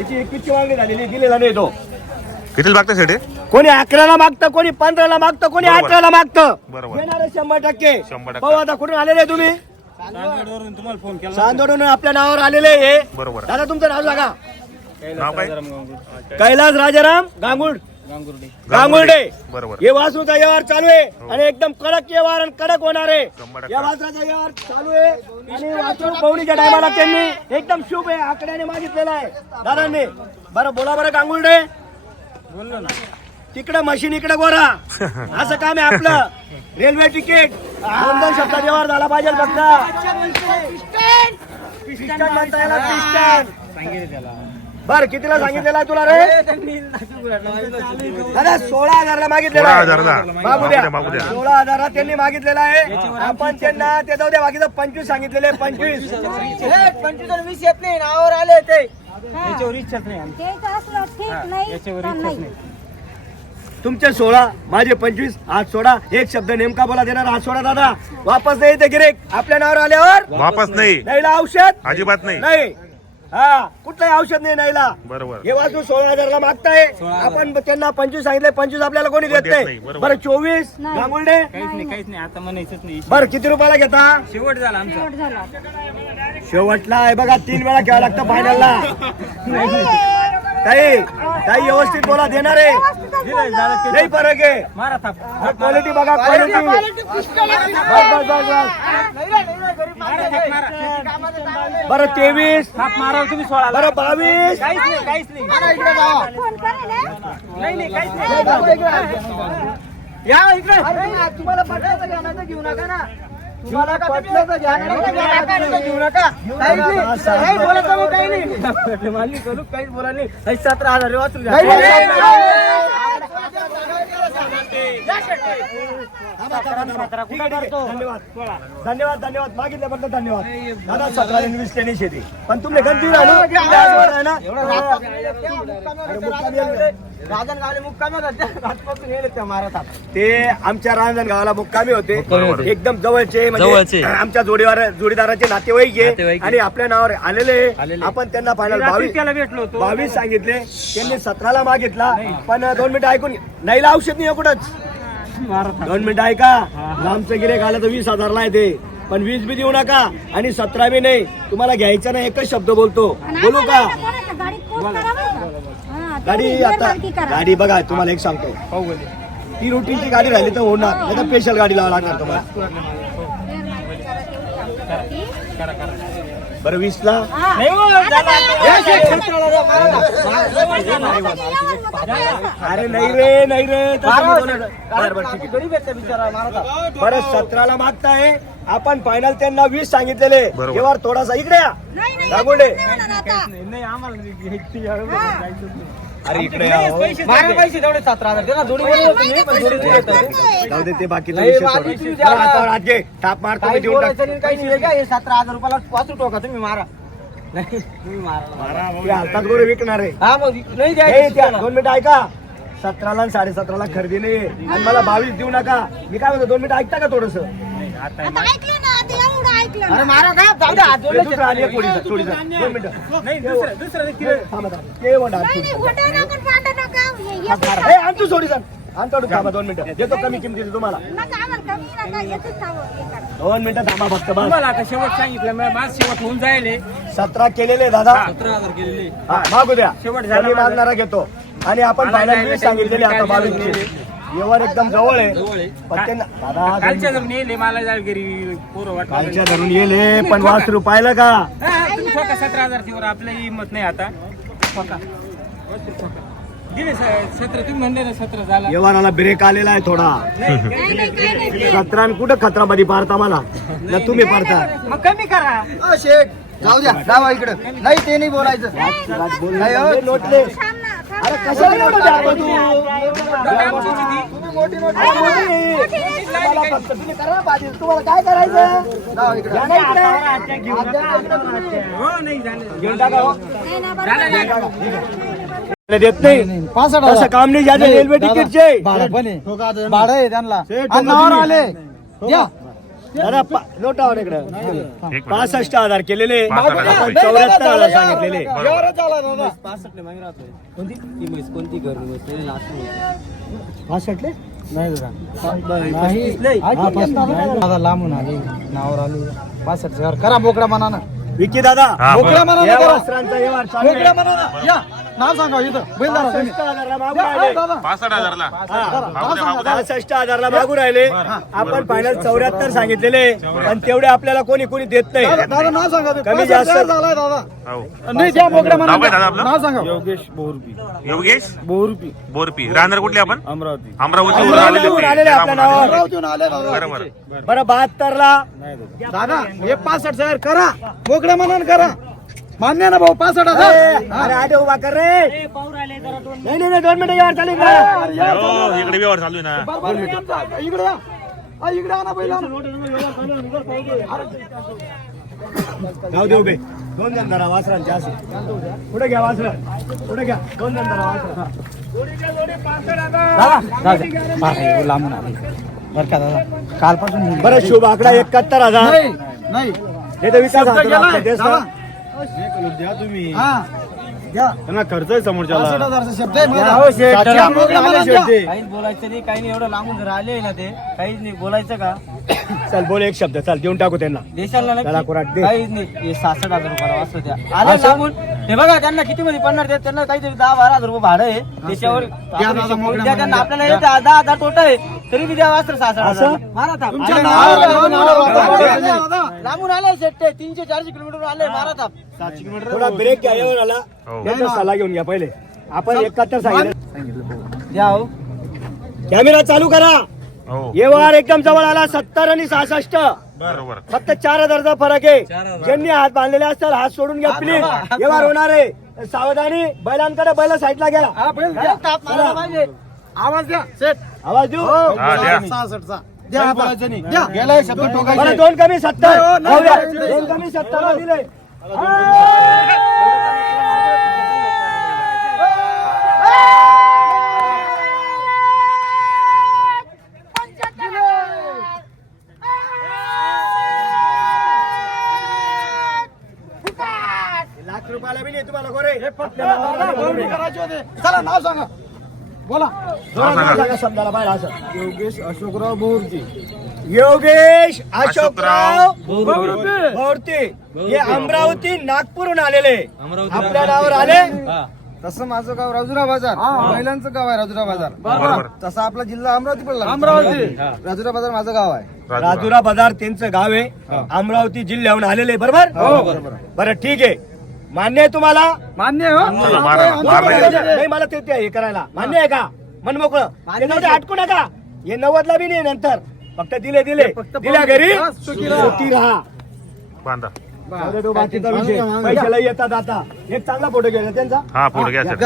तिची एकवीसची मागणी झालेली दिलेला नाही तो. कितीला मागता शेटे? कोणी अकराला मागतं कोणी पंधराला मागतं कोणी बरोबर. अठराला मागतं? बरोबर. येणार आहे शंभर टक्के. शंभर टक्के. भाऊ आता कुठून आलेले तुम्ही? तुम्हाला फोन केला चांदोडून आपल्या नावावर आलेले आहे बरोबर. दादा तुमचं नाव सांगा. नाव काय? कैलास राजाराम गांगुड गांगुर्डे. बरोबर. हे वासरूचा व्यवहार चालू आहे आणि एकदम कडक व्यवहार आणि कडक होणार आहे. या वासराचा व्यवहार चालू आहे आणि वासरू पवणीच्या टायमाला त्यांनी एकदम शुभ आहे आकड्याने मागितलेला आहे. दादांनी. बरं बोला बरं गांगुर्डे. बोललो ना. तिकडे मशीन इकडे गोरा. असं काम आहे आपलं. Railway ticket. दोन दोन शब्दात व्यवहार झाला पाहिजे फक्त. पिस्टन म्हणता येणार पिस्टन. सांगितलं त्याला. बर कितीला सांगितलेला आहे तुला रे? दादा सोळा हजारला मागितलेला आहे. हजारला. मागू मागू द्या, द्या मागू द्या. सोळा हजारला त्यांनी मागितलेला आहे. आपण त्यांना ते जाऊ द्या बाकीचं पंचवीस सांगितलेले पंचवीस. पंचवीस वीस येत नाही नावावर आले ते. याच्यावर इच्छाच नाही आमची. ते असलं ठीक नाही याच्यावर तर इच्छाच नाही. नाही. तुमचे सोळा माझे पंचवीस आज सोडा एक शब्द नेमका बोला देणार आज सोडा दादा. वापस नाही ते गिरेक. आपल्या नावावर आल्यावर? वापस नाही. नाहीला औषध? अजिबात नाही. नाही. हा कुठलंही औषध नाही नाहीला बरोबर. हे वाजू सोळा हजारला मागताय. आपण त्यांना पंचवीस सांगितले पंचवीस आपल्याला कोणी देत नाही. बरं चोवीस नाही. गांगुर्डे काहीच नाही काहीच नाही. आता म्हणायचंच नाही. बरं किती रुपयाला घेता? शेवट झाला आमचा. शेवट झाला. शेवटला आहे बघा तीन वेळा खेळावं लागतं फायनलला ताई ताई व्यवस्थित बोला देणार आहे. नाही फरक आहे. क्वालिटी बघा क्वालिटी बस बस बस बस. बरं तेवीस. थाप मारा तुम्ही सोळा बरं बावीस. काहीच नाही काहीच नाही. फोन करेल हे? नाही नाही. काहीच नाही. या इकडे. तुम्हाला पटलं घ्या ना घेऊ नका ना. तुम्हाला पटलं तर घ्या नाही घेऊ नका. काही नाही. काही बोलायचं नाही, काही नाही. करू काहीच बोला नाही सतरा हजार वाचून घ्या. धन्यवाद. धन्यवाद धन्यवाद. मागितल्याबद्दल धन्यवाद. दादा सतरा शेती. पण थाप ते आमच्या रांजण गावाला मुक्कामी होते. एकदम जवळचे जवळचे. म्हणजे आमच्या जोडीवार जोडीदाराचे नातेवाईक. आणि आपल्या नावावर आलेले. आपण त्यांना फायनल बावीस त्याला भेटलो होतो. बावीस सांगितले. त्यांनी सतराला मागितला. पण दोन मिनिटं ऐकून नाहीला औषध नाही आहे कुठंच. दोन मिनिटं ऐका लांबचं गिरेक आलं तर वीस हजारला आहे ते. पण वीस बी देऊ नका. आणि सतरा बी नाही. तुम्हाला घ्यायचं नाही एकच शब्द बोलतो. बोलू का? गाडी आता. गाडी बघा तुम्हाला एक सांगतो. ती रुटीनची गाडी राहिली तर होणार. नाही तर स्पेशल गाडी लावा लागणार तुम्हाला. बरं वीस ला? हा. हो, अरे नाही रे नाही रे. बरं सतराला मागताय. आपण फायनल त्यांना वीस सांगितलेले. व्यवहार थोडासा इकडे या. नाही, नाही, दागोडे. नाही होणार आता. नाही नाही, आम्हाला अरे इकडे या. मारा पैसे तेवढे सतरा हजार. त्यांना जोडी बोलले होते मी, पण जोडी नाही. येत आहे. जाऊ दे ते बाकीचा नाही, विषय बाकी बरं, काही देऊन टाक बोलायचं नाही, काही नाही? हे सतरा हजार रुपयाला वाचू टोका तुम्ही मारा. नाही तुम्ही मारा. ते हातात गोरे विकणार आहे. हा मग नाही हे द्यायची त्या, त्याला. दोन मिनिटं ऐका. सतराला आणि साडे सतराला खरेदी नाही आणि मला बावीस देऊ नका. मी काय म्हणतो दोन मिनिटं ऐकता का थोडस? आता ऐकलं ना आता एवढं ऐकलं अरे ना. मारा का जाऊ दे, हात जोडले दोन मिनिटं. नाही दुसरं दुसरं ते ते- किती- थांबा. थांबा. ते म्हणा. हे- हे हे थोडं थांबा. दोन मिनिटं. देतो कमी किमतीचं तुम्हाला. नका आम्हाला कमी नका, येतच थांबा, हे करा. दोन मिनिटं थांबा फक्त बस. तुम्हाला आता शेवट सांगितलं मी माझ शेवट होऊन जाईल सतरा केलेले दादा. सतरा हजार गेलेले हा, मागू द्या. शेवट झाला कमी माझा. मागणारा घेतो. आणि आपण मला फायनल जायला वीस सांगितलेले आता बावीस. व्यवहार एकदम जवळ आहे. दादा कालच्या जर नेले मला जाईल घरी पोरं वाटलं. कालच्या धरून येले पण वास पाहिलं का? हा, तुम्ही ठोका सतरा हजारची वर आपली हिंमत नाही आता. ठोका. दिले स- सतरा तुम्ही म्हणले ना सतरा झाला. व्यवहाराला ब्रेक आलेला आहे थोडा. नाही, नाही, काही नाही. आणि कुठं खतरा मध्ये पारता मला? ना तुम्ही पारता मग कमी करा. शेठ जाऊ द्या लावा इकडं. नाही ते नाही बोलायचं. राज लोटले. थांब अरे ना. कशाला एवढं जातो तू? आमची किती? तुम्ही मोठी मोठी तुम्हाला फक्त तुम्ही करा ना बाजी. तुम्हाला काय करायचं? लावा इकडं. या ना इकडे. हात द्या तुम्ही. नाही झाले घेऊन टाका हो. नाही ना, बरोबर आहे. देत नाही. पासष्ट तसं काम नाही ज्याचे रेल्वे तिकीटचे भाडं पण आहे. भाडं आहे त्यांना. शेठ, आणि नावावर आले. द्या दादा इकडं. पासष्ट हजार केलेले. चौऱ्याहत्तर हजार सांगितलेले. व्यवहारच आला दादा. पासष्टले दादा. लांबून आले. नावावर आले. पासष्ट हजार करा बोकडा मनानं विकी दादा हा, बोकडा. मनानं करा. वस्त्रांचा व्यवहार. बोकडा मनानं या. नाव सांगा इथं. बैल तुम्ही. हजारला दादा. पासष्ट. मागू द्या, मागू द्या. पासष्ट हजारला मागून राहिले. आपण फायनल चौऱ्याहत्तर सांगितलेले. पण तेवढे आपल्याला कोणी कोणी देत दादा नाही. दादा नाव सांगा ते. कमी जास्त. झालाय दादा. हो. नाही द्या नाव काय दादा मनानं आपलं? नाव सांगा. योगेश बोरुपी बोरपी राहणार कुठले आपण? अमरावती. अमरावतीवरून आलेले अमरावतीवरून होते. आलेले आपल्या नावावर. आले दादा. बरं बहात्तर ला दादा हे पासष्ट हजार करा. बोकडा मनानं करा. मान्य ना भाऊ हज़ार हा. अरे आठ उभा कर रे। नाही नाही नाही, दोन मिनिटं यावर चालेल का हो, इकडे व्यवहार चालू आहे ना. बरं, बरं, आमचा- इकडे या. हा, इकडे आणा पहिला. जाऊ दे उभे. दोन जण धरा वासरांचे असे. पुढे घ्या वासर. पुढे घ्या. दोन जण धरा वासर. लांबून आले बरं का दादा? कालपासून बरं शुभ आकडा एकाहत्तर हज़ार. नाही नाही. हे तर विकास शब्द गेलाय, आपल्या हा द्या त्यांना खर्च आहे समोरच्याला. शब्द आहे. हो, शेठ, सातशे द्या. काहीच बोलायचं नाही काही नाही एवढं लांबून जर आले ना ते काहीच नाही बोलायचं का? चल बोल एक शब्द. चल देऊन टाकू त्यांना. देशाला त्याला दे. काहीच नाही. हे सहासष्ट हजार त्या. आले लांबून. हे बघा त्यांना किती मध्ये पडणार ते? त्यांना काहीतरी दहा बारा हजार रुपये भाडं आहे. त्याच्यावर दादा मोकळ्या द्या त्यांना. मनाने आपल्याला येते दहा हजार तोटा आहे. तरी बी द्या वाचतं सहासष्ट हजार मारा थाप. तुमच्या आले नावावर लांबून आले, लांबून. लांबून शेट्टे तीनशे चारशे किलोमीटर आले मारा थाप थोडा ब्रेक घ्या येऊन आला. हो. सल्ला घेऊन घ्या पहिले. आपण एकाहत्तर सांगितलं. द्या हो. कॅमेरा चालू करा. हो. व्यवहार एकदम जवळ आला सत्तर आणि सहासष्ट. बरोबर. फक्त चार हजारचा फरक आहे. ज्यांनी हात बांधलेले असतात हात सोडून घ्या प्लीज व्यवहार होणार आहे. सावधानी बैलांकडे बैल साईडला घ्या. हा, बैल द्या. थाप मारायला पाहिजे. आवाज द्या. सेट. आवाज देऊ? हा द्या. सहासष्टचा. द्या आता. द्या. गेलाय शब्द बरं ठोकायचे. दोन कमी सत्तर. नाही, हो, नाही. नाही. दोन कमी सत्तर दिले लाख रुपयाला बी नाही तुम्हाला गोरे. चला नाव सांगा. बोला. बाहेर असं. योगेश अशोकराव बोरती. योगेश अशोकराव हे अमरावती नागपूरहून आलेले. आपल्या नावावर आले. तसं माझं गाव राजुरा बाजार. महिलांचं गाव आहे राजुरा बाजार. बरोबर. तसा आपला जिल्हा अमरावती पडला. अमरावती. राजुरा बाजार माझं गाव आहे. राजू. राजुरा बाजार त्यांचं गाव आहे. अमरावती जिल्ह्याहून आलेले बरोबर? बरोबर. बरं ठीक आहे. मान्य आहे तुम्हाला? मान्य चला, मारा, मारा. नाही मला ते ते हे करायला. मान्य आहे का? मन मोकळं. ते जाऊ दे, अटकू नका. हे नव्वदला बी नाही नंतर. फक्त दिले दिले. दिल्या घरी. सुखी राहा. सुखी राहा. बांधा. जाऊ दे तो बाकीचा विषय. पैशाला येतात आता. एक चांगला फोटो घ्या त्यांचा. हा पुढे घ्या सर.